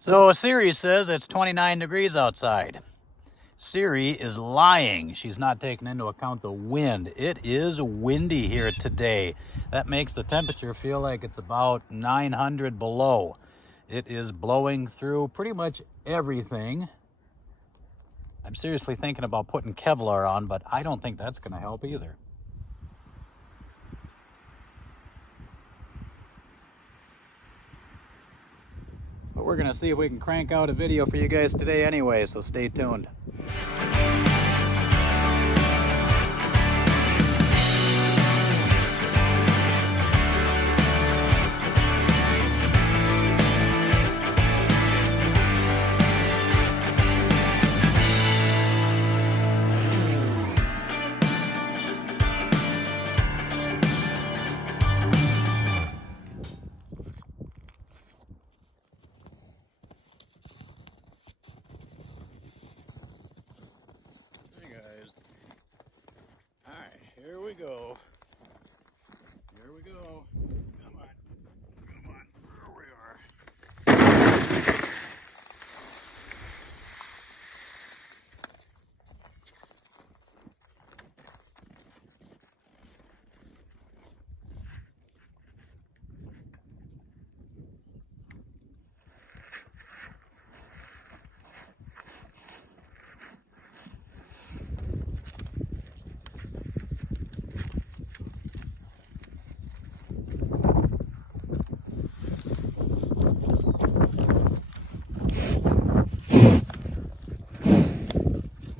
So Siri says it's 29 degrees outside. Siri is lying. She's not taking into account the wind. It is windy here today. That makes the temperature feel like it's about 900 below. It is blowing through pretty much everything. I'm seriously thinking about putting Kevlar on, but I don't think that's going to help either. But we're going to see if we can crank out a video for you guys today anyway, so stay tuned. Here we go. Here we go. Come on. Come on. There we are.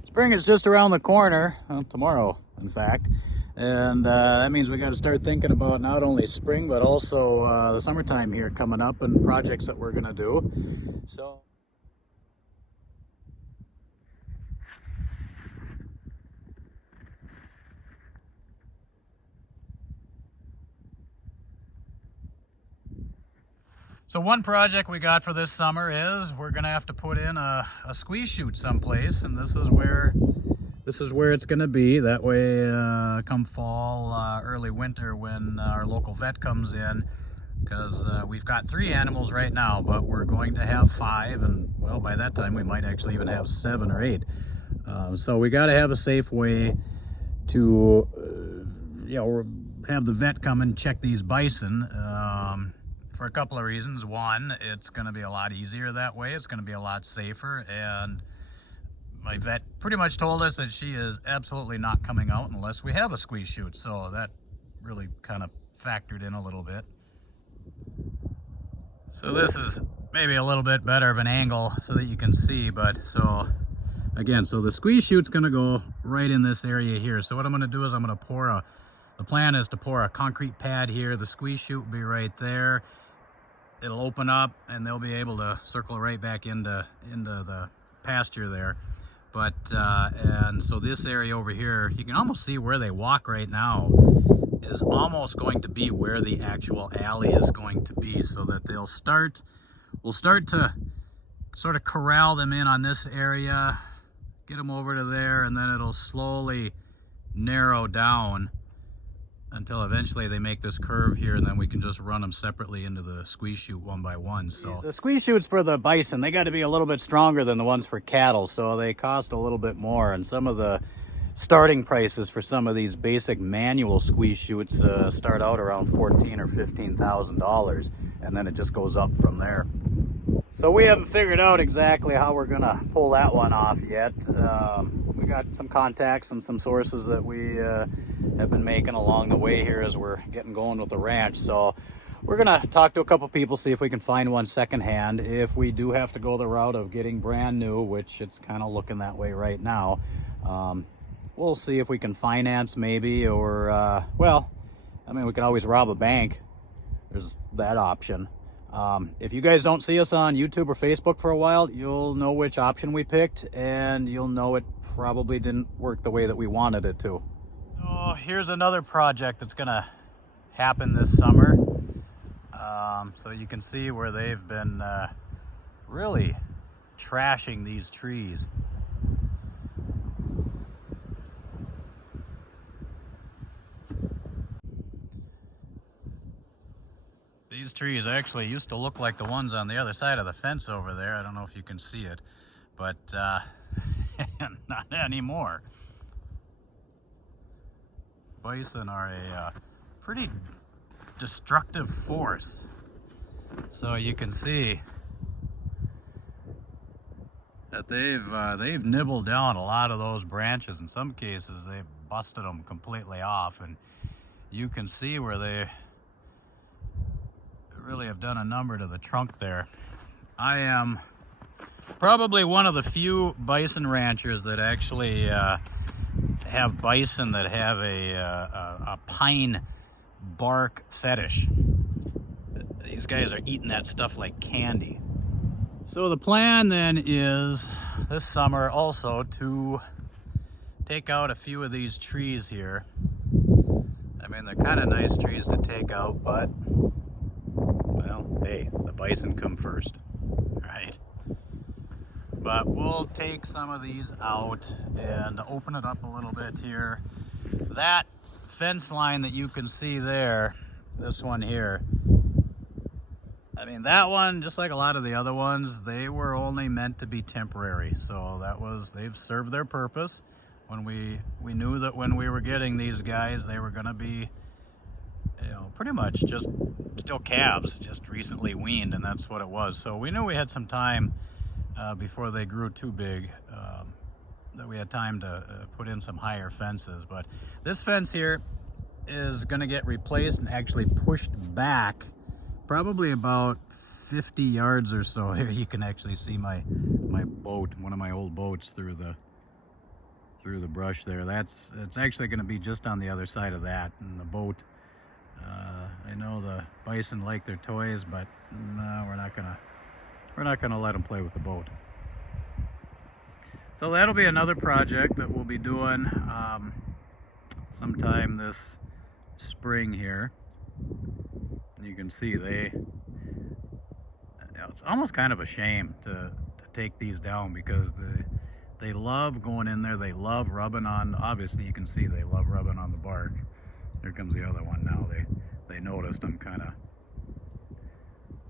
Spring is just around the corner, well, tomorrow in fact, and that means we got to start thinking about not only spring but also the summertime here coming up and projects that we're going to do. So one project we got for this summer is we're gonna have to put in a squeeze chute someplace, and this is where it's gonna be. That way, come fall, early winter, when our local vet comes in, because we've got 3 animals right now, but we're going to have 5, and well, by that time we might actually even have 7 or 8. So we got to have a safe way to, have the vet come and check these bison. For a couple of reasons. One, it's going to be a lot easier that way. It's going to be a lot safer, and my vet pretty much told us that she is absolutely not coming out unless we have a squeeze chute, so that really kind of factored in a little bit. So this is maybe a little bit better of an angle so that you can see, but so again, so the squeeze chute's going to go right in this area here. So what I'm going to do is I'm going to the plan is to pour a concrete pad here. The squeeze chute will be right there. It'll open up and they'll be able to circle right back into the pasture there. But and so this area over here, you can almost see where they walk right now is almost going to be where the actual alley is going to be, so that we'll start to sort of corral them in on this area, get them over to there, and then it'll slowly narrow down until eventually they make this curve here, and then we can just run them separately into the squeeze chute one by one. So the squeeze chutes for the bison, they got to be a little bit stronger than the ones for cattle, so they cost a little bit more, and some of the starting prices for some of these basic manual squeeze chutes start out around $14,000 or $15,000, and then it just goes up from there. So we haven't figured out exactly how we're gonna pull that one off yet. We got some contacts and some sources that we have been making along the way here as we're getting going with the ranch. So we're gonna talk to a couple people, see if we can find one secondhand. If we do have to go the route of getting brand new, which it's kind of looking that way right now, we'll see if we can finance maybe, or well, I mean, we could always rob a bank. There's that option. If you guys don't see us on YouTube or Facebook for a while, you'll know which option we picked, and you'll know it probably didn't work the way that we wanted it to. So here's another project that's gonna happen this summer. So you can see where they've been really trashing these trees. These trees actually used to look like the ones on the other side of the fence over there. I don't know if you can see it, but not anymore. Bison are a pretty destructive force. So you can see that they've nibbled down a lot of those branches. In some cases, they've busted them completely off, and you can see where they really have done a number to the trunk there. I am probably one of the few bison ranchers that actually have bison that have a pine bark fetish. These guys are eating that stuff like candy. So the plan then is this summer also to take out a few of these trees here. I mean, they're kind of nice trees to take out, but well, hey, the bison come first, right? But we'll take some of these out and open it up a little bit here. That fence line that you can see there, this one here, I mean, that one, just like a lot of the other ones, they were only meant to be temporary. So they've served their purpose. When we knew that when we were getting these guys, they were gonna be, you know, pretty much just still calves, just recently weaned, and that's what it was. So we knew we had some time before they grew too big, that we had time to put in some higher fences. But this fence here is gonna get replaced and actually pushed back probably about 50 yards or so. Here you can actually see my boat, one of my old boats, through the brush there. It's actually going to be just on the other side of that. And the boat, I know the bison like their toys, but no, we're not gonna let them play with the boat. So that'll be another project that we'll be doing sometime this spring here. You can see it's almost kind of a shame to take these down, because they love going in there. They love rubbing on, obviously you can see they love rubbing on the bark. Here comes the other one now. They noticed I'm kind of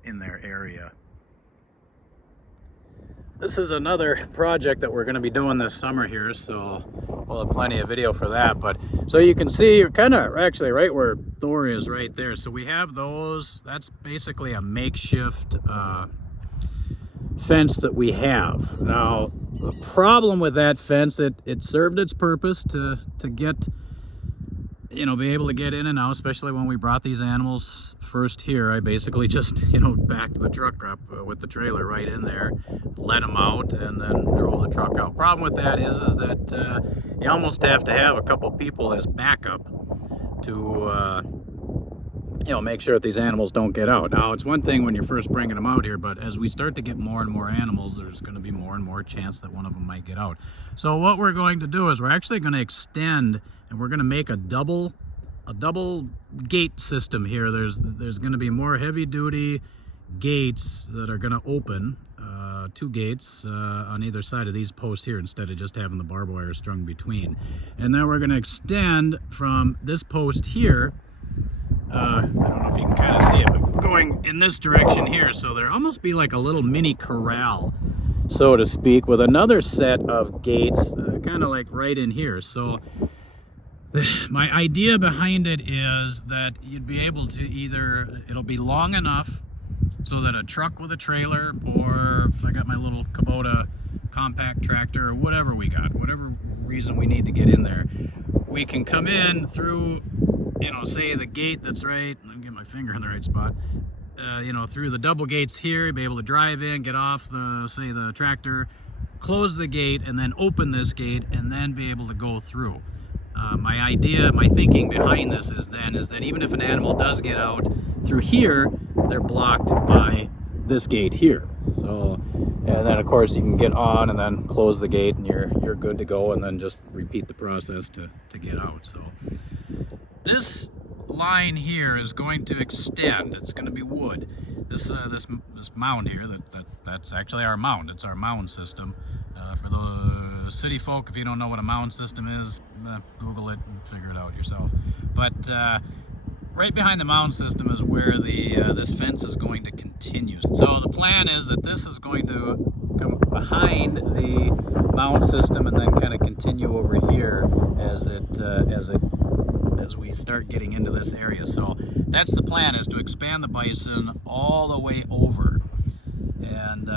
in their area. This is another project that we're going to be doing this summer here, so we'll have plenty of video for that. But so you can see you're kind of actually right where Thor is right there. So we have those. That's basically a makeshift fence that we have. Now the problem with that fence, it served its purpose to get, you know, be able to get in and out, especially when we brought these animals first here. I basically just, you know, backed the truck up with the trailer right in there, let them out, and then drove the truck out. Problem with that is that you almost have to have a couple people as backup to you know, make sure that these animals don't get out. Now, it's one thing when you're first bringing them out here, but as we start to get more and more animals, there's going to be more and more chance that one of them might get out. So what we're going to do is we're actually going to extend, and we're going to make a double gate system here. There's going to be more heavy duty gates that are going to open, 2 gates on either side of these posts here, instead of just having the barbed wire strung between. And then we're going to extend from this post here, I don't know if you can kind of see it, but going in this direction here. So there almost be like a little mini corral, so to speak, with another set of gates kind of like right in here. So my idea behind it is that you'd be able to either, it'll be long enough so that a truck with a trailer, or if I got my little Kubota compact tractor or whatever we got, whatever reason we need to get in there, we can come in through, you know, say the gate that's right, I'll get my finger in the right spot, you know, through the double gates here, be able to drive in, get off the tractor, close the gate, and then open this gate, and then be able to go through. My idea, my thinking behind this is that even if an animal does get out through here, they're blocked by this gate here. So, and then of course you can get on and then close the gate, and you're good to go, and then just repeat the process to get out. So this line here is going to extend. It's going to be wood. This mound here, that's actually our mound. It's our mound system. For the city folk, if you don't know what a mound system is, Google it and figure it out yourself. But right behind the mound system is where the this fence is going to continue. So the plan is that this is going to come behind the mound system and then kind of continue over here as we start getting into this area. So that's the plan, is to expand the bison all the way over. And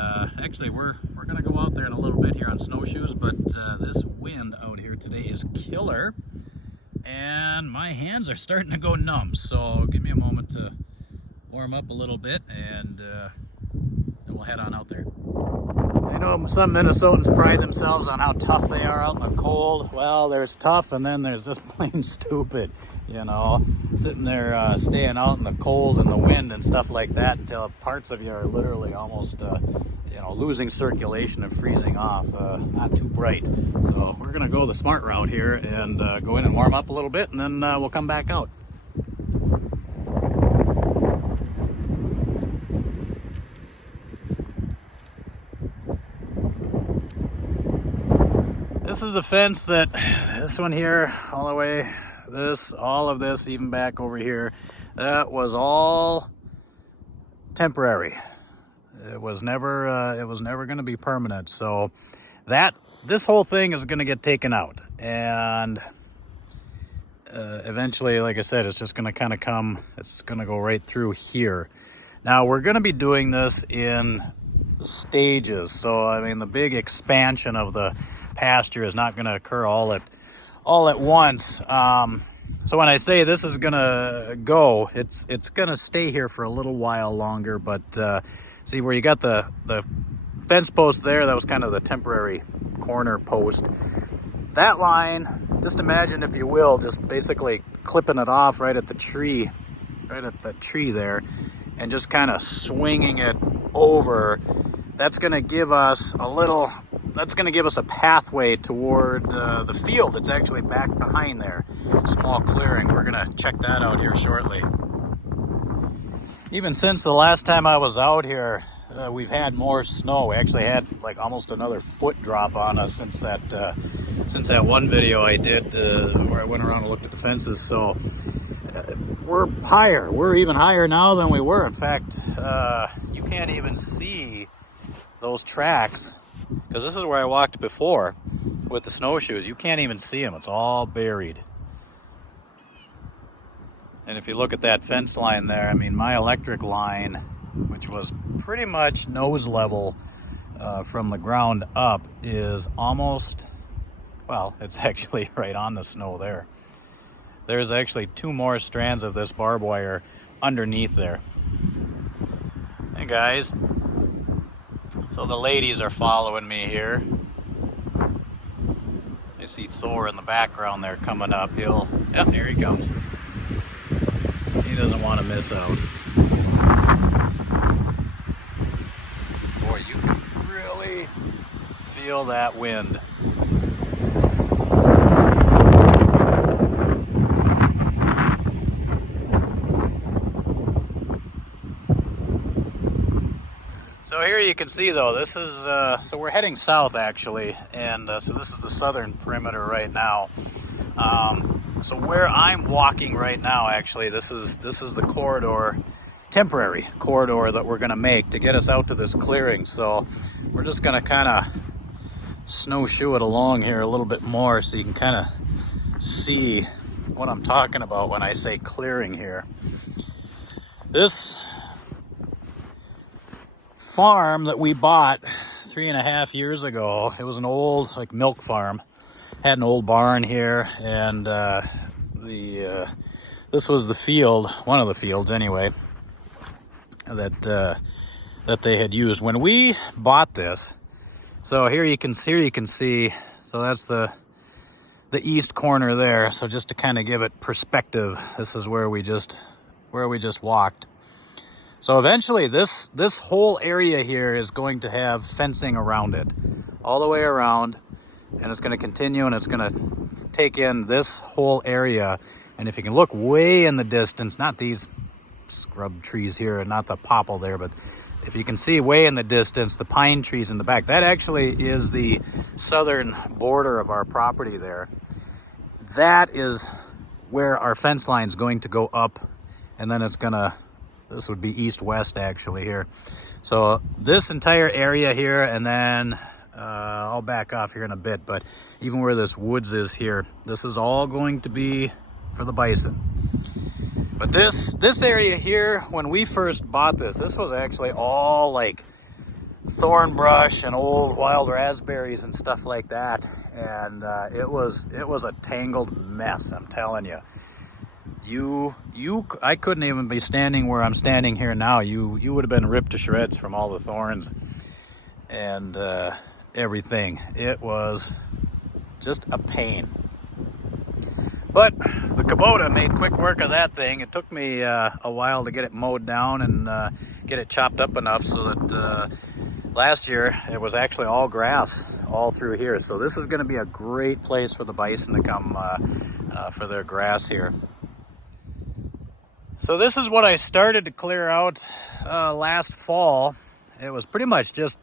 actually we're gonna go out there in a little bit here on snowshoes, but this wind out here today is killer and my hands are starting to go numb. So give me a moment to warm up a little bit, and then we'll head on out there. I know some Minnesotans pride themselves on how tough they are out in the cold. Well, there's tough and then there's just plain stupid, you know, sitting there staying out in the cold and the wind and stuff like that until parts of you are literally almost you know, losing circulation and freezing off. Not too bright. So we're gonna go the smart route here and go in and warm up a little bit, and then we'll come back out. This is the fence that, this one here, all the way, all of this, even back over here, that was all temporary. It was never going to be permanent. So this whole thing is going to get taken out, and eventually, like I said, it's just going to kind of come. It's going to go right through here. Now we're going to be doing this in stages. So I mean, the big expansion of the pasture is not going to occur all at once. So when I say this is going to go, it's going to stay here for a little while longer. But see where you got the fence post there, that was kind of the temporary corner post. That line, just imagine, if you will, just basically clipping it off right at the tree, right at that tree there, and just kind of swinging it over. That's going to give us a pathway toward the field that's actually back behind there. Small clearing. We're going to check that out here shortly. Even since the last time I was out here, we've had more snow. We actually had like almost another foot drop on us since that one video I did where I went around and looked at the fences. So we're higher. We're even higher now than we were. In fact, you can't even see those tracks, because this is where I walked before with the snowshoes. You can't even see them. It's all buried. And if you look at that fence line there, I mean, my electric line, which was pretty much nose level from the ground up, is almost, well, it's actually right on the snow there. There's actually 2 more strands of this barbed wire underneath there. Hey guys. So the ladies are following me here. I see Thor in the background there coming up. Yep, here he comes. He doesn't want to miss out. Boy, you can really feel that wind. So here you can see, though, this is, so we're heading south actually, and so this is the southern perimeter right now. So where I'm walking right now, actually, this is the corridor, temporary corridor that we're gonna make to get us out to this clearing. So we're just gonna kind of snowshoe it along here a little bit more so you can kind of see what I'm talking about when I say clearing here. This farm that we bought 3.5 years ago, it was an old like milk farm, had an old barn here, and this was the field, one of the fields anyway, that they had used when we bought this. So here you can see, so that's the east corner there. So just to kind of give it perspective, this is where we just walked. So eventually this whole area here is going to have fencing around it, all the way around, and it's going to continue, and it's going to take in this whole area. And if you can look way in the distance, not these scrub trees here and not the popple there, but if you can see way in the distance, the pine trees in the back, that actually is the southern border of our property there. That is where our fence line is going to go up and then it's gonna, this would be east-west actually here. So this entire area here, and then I'll back off here in a bit, but even where this woods is here, this is all going to be for the bison. But this area here, when we first bought this was actually all like thorn brush and old wild raspberries and stuff like that, and it was a tangled mess, I'm telling you. I couldn't even be standing where I'm standing here now. You would have been ripped to shreds from all the thorns and everything. It was just a pain. But the Kubota made quick work of that thing. It took me a while to get it mowed down and get it chopped up enough so that last year it was actually all grass all through here. So this is going to be a great place for the bison to come for their grass here. So this is what I started to clear out last fall. It was pretty much just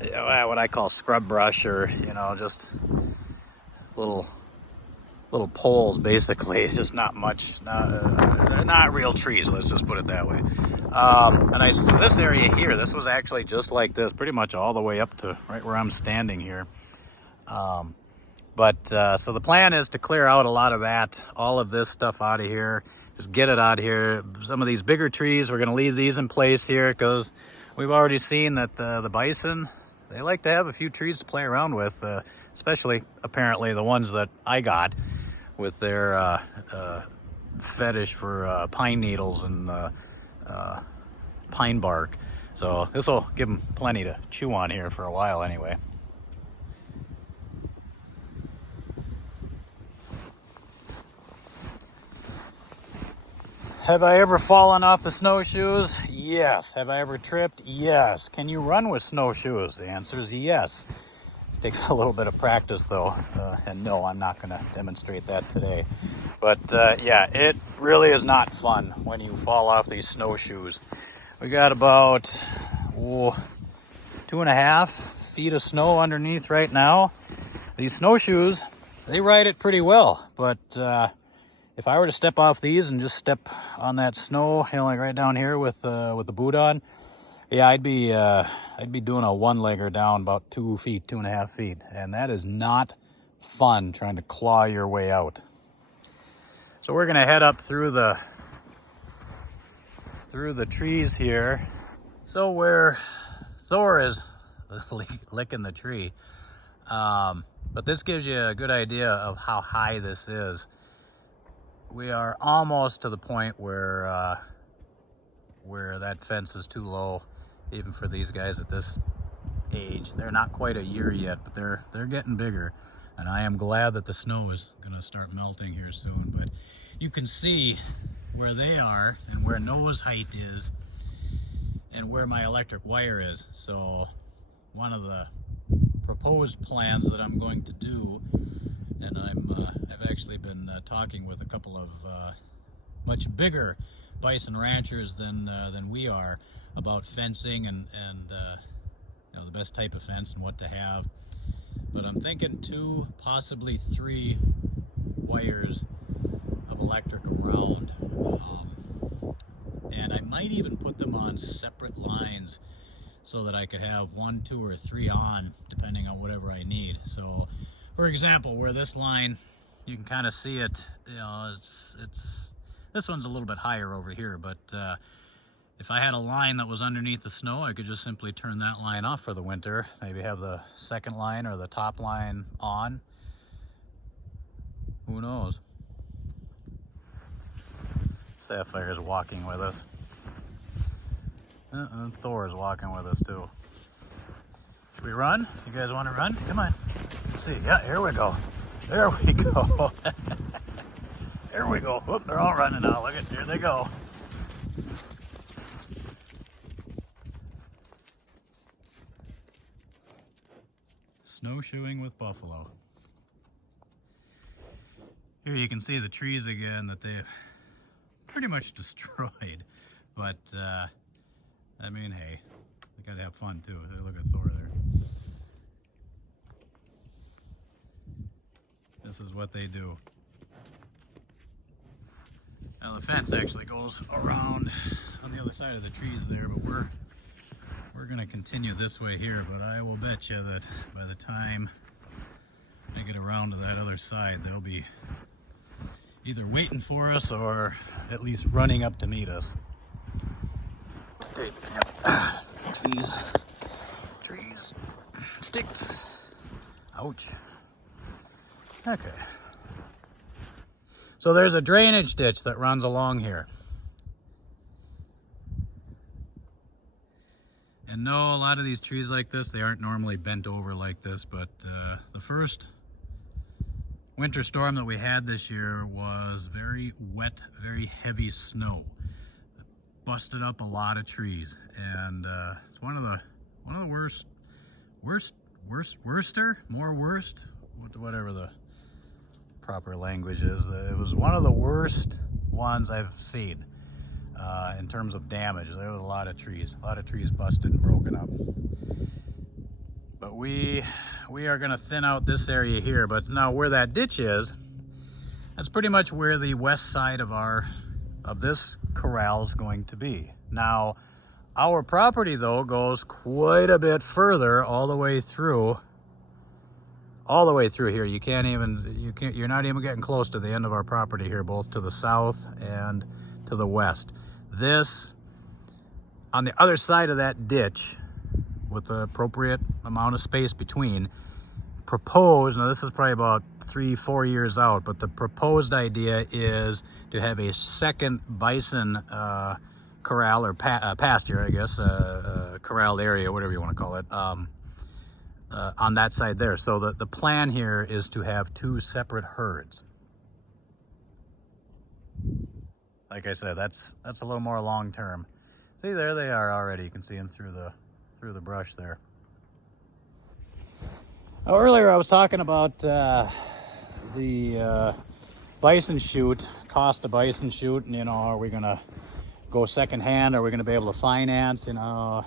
what I call scrub brush, or just little poles basically. It's just not much, not real trees, let's just put it that way. And so this area here, this was actually just like this, pretty much all the way up to right where I'm standing here. So the plan is to clear out a lot of that, all of this stuff out of here. Just get it out of here. Some of these bigger trees, we're going to leave these in place here because we've already seen that the bison, they like to have a few trees to play around with, especially apparently the ones that I got with their fetish for pine needles and pine bark. So this will give them plenty to chew on here for a while anyway. Have I ever fallen off the snowshoes? Yes. Have I ever tripped? Yes. Can you run with snowshoes? The answer is yes. It takes a little bit of practice though, and no, I'm not going to demonstrate that today. But yeah, it really is not fun when you fall off these snowshoes. We got about 2.5 feet of snow underneath right now. These snowshoes, they ride it pretty well, but if I were to step off these and just step on that snow, like right down here with the boot on, yeah, I'd be doing a one-legger down about 2 feet, 2.5 feet, and that is not fun trying to claw your way out. So we're gonna head up through the trees here. So where Thor is licking the tree, but this gives you a good idea of how high this is. We are almost to the point where that fence is too low, even for these guys at this age. They're not quite a year yet, but they're getting bigger, and I am glad that the snow is going to start melting here soon. But you can see where they are and where Noah's height is and where my electric wire is. So one of the proposed plans that I'm going to do, and I've actually been talking with a couple of much bigger bison ranchers than we are about fencing and the best type of fence and what to have. But I'm thinking 2, possibly 3 wires of electric around, and I might even put them on separate lines so that I could have 1, 2, or 3 on, depending on whatever I need. So for example, where this line, you can kind of see it, it's this one's a little bit higher over here, but if I had a line that was underneath the snow, I could just simply turn that line off for the winter, maybe have the second line or the top line on. Who knows? Sapphire's walking with us. Thor's walking with us too. Should we run? You guys want to run? Come on. Let's see. Yeah, here we go. There we go. There we go. Whoop, they're all running now. Look at, here they go. Snowshoeing with buffalo. Here you can see the trees again that they've pretty much destroyed. But, I mean, hey, they gotta have fun too. Look at Thor there. This is what they do. Now the fence actually goes around on the other side of the trees there, but we're going to continue this way here. But I will bet you that by the time I get around to that other side, they'll be either waiting for us or at least running up to meet us. Okay. Trees, sticks. Ouch. Okay. So there's a drainage ditch that runs along here. And no, a lot of these trees like this, they aren't normally bent over like this, but the first winter storm that we had this year was very wet, very heavy snow. It busted up a lot of trees, and it's one of the worst, whatever the proper language is. It was one of the worst ones I've seen in terms of damage. There was a lot of trees busted and broken up. But we are going to thin out this area here. But now where that ditch is, that's pretty much where the west side of this corral is going to be. Now, our property though goes quite a bit further, all the way through here. You're not even getting close to the end of our property here, both to the south and to the west. This, on the other side of that ditch, with the appropriate amount of space between, proposed, now this is probably about 3-4 years out, but the proposed idea is to have a second bison corral, or pasture, I guess, corral area, whatever you want to call it, on that side there. So the plan here is to have 2 separate herds. Like I said, that's a little more long term. See, there they are already. You can see them through the brush there. Now, earlier I was talking about the bison chute, cost of bison chute, and are we gonna go second hand? Are we gonna be able to finance? Robbing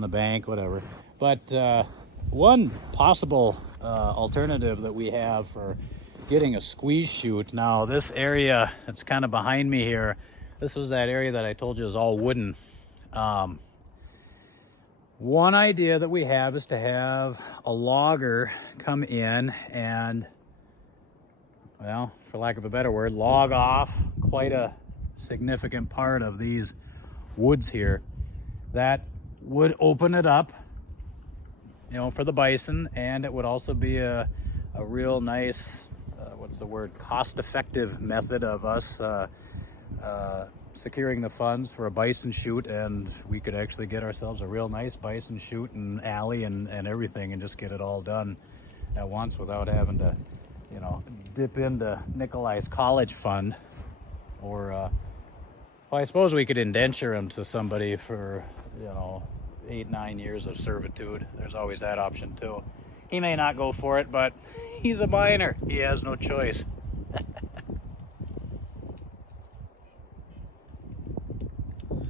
the bank, whatever. But one possible alternative that we have for getting a squeeze chute. Now, this area that's kind of behind me here, this was that area that I told you is all wooden. One idea that we have is to have a logger come in and, well, for lack of a better word, log off quite a significant part of these woods here. That would open it up, for the bison, and it would also be a real nice, cost-effective method of us securing the funds for a bison chute, and we could actually get ourselves a real nice bison chute and alley and everything, and just get it all done at once without having to, dip into Nikolai's college fund. Or, well, I suppose we could indenture him to somebody for, 8-9 years of servitude. There's always that option too. He may not go for it, but he's a minor. He has no choice.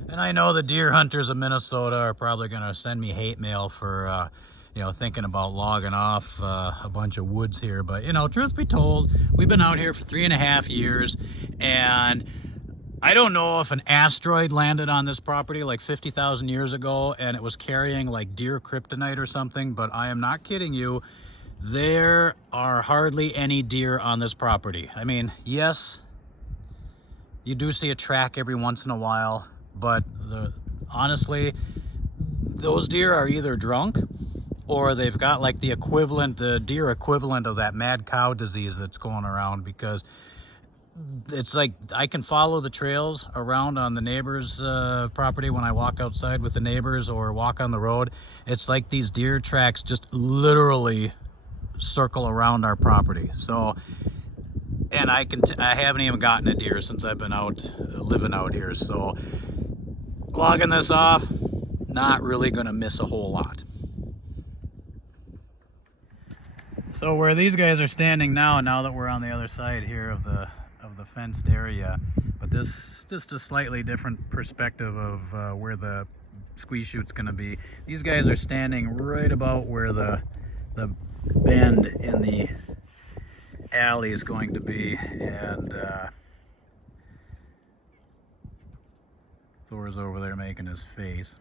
And I know the deer hunters of Minnesota are probably going to send me hate mail for, thinking about logging off a bunch of woods here. But, truth be told, we've been out here for 3.5 years, and I don't know if an asteroid landed on this property like 50,000 years ago and it was carrying like deer kryptonite or something, but I am not kidding you. There are hardly any deer on this property. I mean, yes, you do see a track every once in a while, but honestly, those deer are either drunk or they've got like the deer equivalent of that mad cow disease that's going around, because it's like I can follow the trails around on the neighbor's property when I walk outside with the neighbors or walk on the road. It's like these deer tracks just literally circle around our property. So, and I haven't even gotten a deer since I've been out living out here. So logging this off, not really going to miss a whole lot. So where these guys are standing now that we're on the other side here of the fenced area, but this is just a slightly different perspective of where the squeeze chute's going to be. These guys are standing right about where the bend in the alley is going to be, and Thor's over there making his face.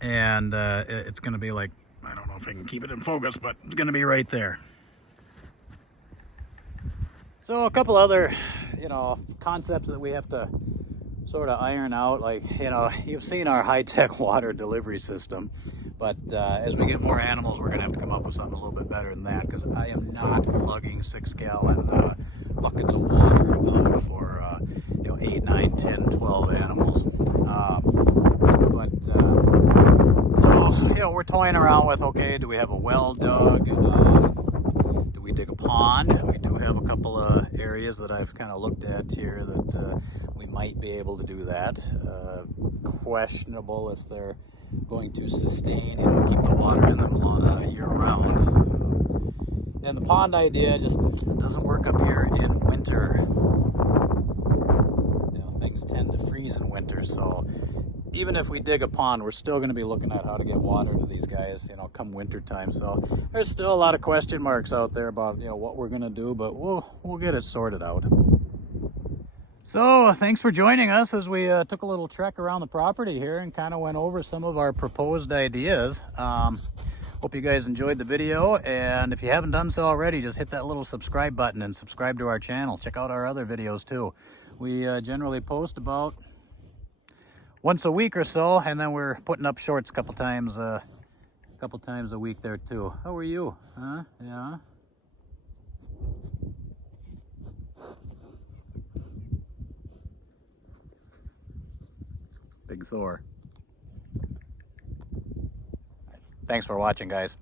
And it's going to be like, I don't know if I can keep it in focus, but it's going to be right there. So a couple other, concepts that we have to sort of iron out. Like, you've seen our high-tech water delivery system, but as we get more animals, we're gonna have to come up with something a little bit better than that, because I am not lugging 6-gallon buckets of water out for 8, 9, 10, 12 animals. So we're toying around with, okay, do we have a well dug? Do we dig a pond? We do have a couple of areas that I've kind of looked at here that we might be able to do that. Questionable if they're going to sustain and keep the water in them year round. And the pond idea just doesn't work up here in winter. Things tend to freeze in winter, so even if we dig a pond, we're still going to be looking at how to get water to these guys, come winter time. So there's still a lot of question marks out there about, what we're going to do, but we'll get it sorted out. So thanks for joining us as we took a little trek around the property here and kind of went over some of our proposed ideas. Hope you guys enjoyed the video, and if you haven't done so already, just hit that little subscribe button and subscribe to our channel. Check out our other videos too. We generally post about once a week or so, and then we're putting up shorts a couple times a week there too. How are you? Huh? Yeah. Big Thor. Thanks for watching, guys.